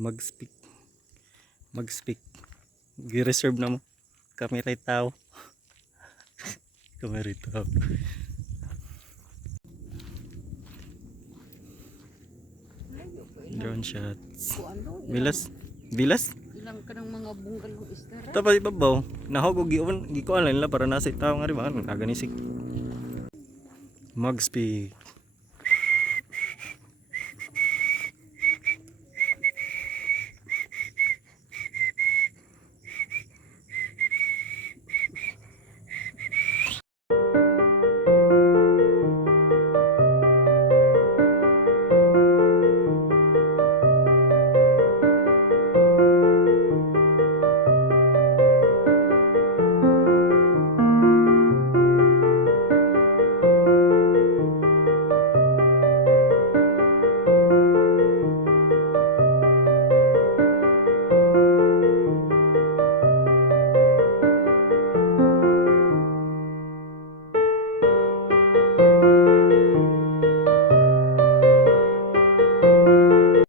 mag-speak. Mag-speak. Gi-reserve na mo. Kami ray tao. Kami ray tao. Drone shots. Bilas. Bilas? Ilang ka ng mga bungalow isda. Tapos ibabaw. Nahog og gikuan lang nila para nasa tao nga rin. Aganisik. Mag-speak.